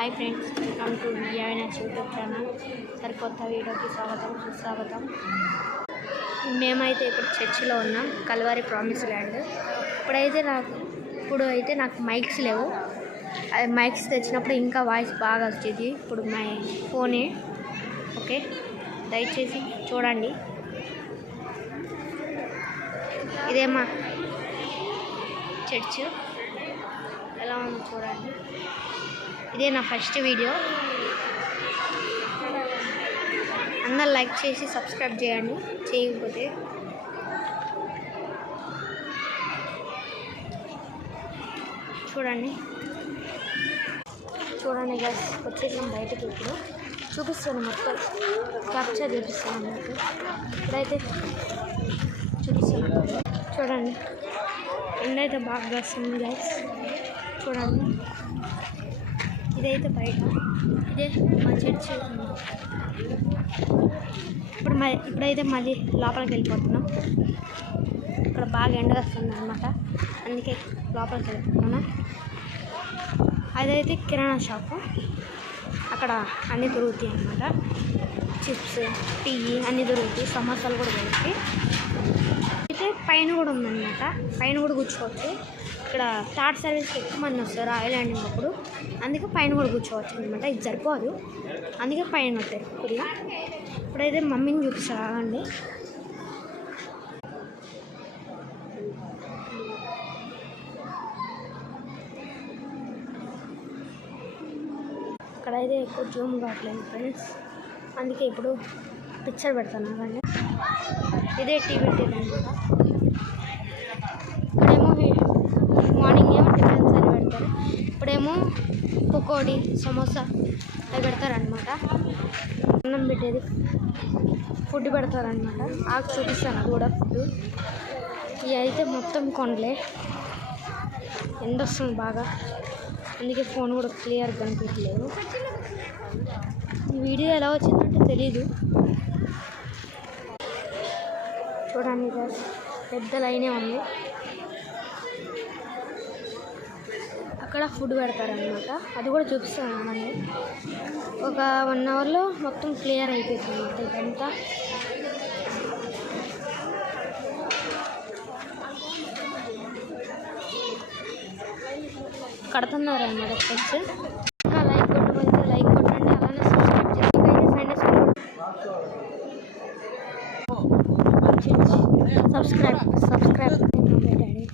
Hi friends, welcome to VINS YouTube channel. సరికొత్త వీడియోకి స్వాగతం సుస్వాగతం. మేమైతే ఇప్పుడు చర్చిలో ఉన్నాం, కల్వరి ప్రామిస్ ల్యాండ్. ఇప్పుడు నాకు మైక్స్ లేవు. అది మైక్స్ తెచ్చినప్పుడు ఇంకా వాయిస్ బాగా వచ్చేది. ఇప్పుడు మై ఫోనే ఓకే, దయచేసి చూడండి. ఇదేమా చర్చ్ ఎలా ఉందో చూడండి. ఇదే నా ఫస్ట్ వీడియో. అందరు లైక్ చేసి సబ్స్క్రైబ్ చేయండి, చేయకపోతే. చూడండి గైస్, వచ్చేసాం బయటకి. ఇప్పుడు చూపిస్తాను, మొత్తం క్యాప్చర్ చేపిస్తాను మీకు. ఇప్పుడైతే చూపిస్తాను, చూడండి. ఎండైతే బాగా వస్తుంది గైస్, చూడండి. ఇదైతే బయట, ఇదే మా చర్చి. ఇప్పుడైతే మళ్ళీ లోపలికి వెళ్ళిపోతున్నాం. ఇక్కడ బాగా ఎండ వస్తుంది అనమాట, అందుకే లోపలికి వెళ్ళిపోతున్నాను. అదైతే కిరాణా షాపు, అక్కడ అన్నీ దొరుకుతాయి అన్నమాట. చిప్స్, టీ అన్నీ దొరుకుతాయి, సమోసాలు కూడా దొరుకుతాయి. అయితే పైన కూడా ఉందన్నమాట, పైన కూడా కూర్చోవచ్చు. ఇక్కడ థర్డ్ సర్వీస్కి ఎక్కువ మంది వస్తారు ఐలాండింగ్ అప్పుడు, అందుకే పైన కూడా కూర్చోవచ్చు అనమాట. ఇది సరిపోదు, అందుకే పైన ఉంటాయి కొద్దిగా. ఇప్పుడైతే మమ్మీని చూపిస్తారు ఆగండి. ఇక్కడైతే ఎక్కువ జూమ్ కావట్లేదు ఫ్రెండ్స్, అందుకే ఇప్పుడు పిక్చర్ పెడతాను ఆగండి. ఇదే టీవీ అనమాట. మార్నింగ్ ఏమో టిఫిన్స్ అని పెడతారు, ఇప్పుడేమో పకోడీ, సమోసా అవి పెడతారనమాట. అన్నం పెట్టేది ఫుడ్ పెడతారనమాట. ఆకు చూపిస్తాను కూడా ఫుడ్. ఇవి అయితే మొత్తం కొండలే, ఎండ వస్తుంది బాగా, అందుకే ఫోన్ కూడా క్లియర్గా కనిపించలేదు. ఈ వీడియో ఎలా వచ్చిందంటే తెలీదు. చూడండి, పెద్ద లైనే ఉంది. అక్కడ ఫుడ్ పెడతారనమాట, అది కూడా చూపిస్తాను అన్నమాట. ఒక 1 అవర్లో మొత్తం క్లియర్ అయిపోతుంది అన్నమాట. ఇదంతా కడుతున్నారు అన్నమాట స్టెప్స్. ఇంకా లైక్ కొట్టకపోతే లైక్ కొట్టండి, అలానే సబ్స్క్రైబ్ చేయండి. Subscribe daddy.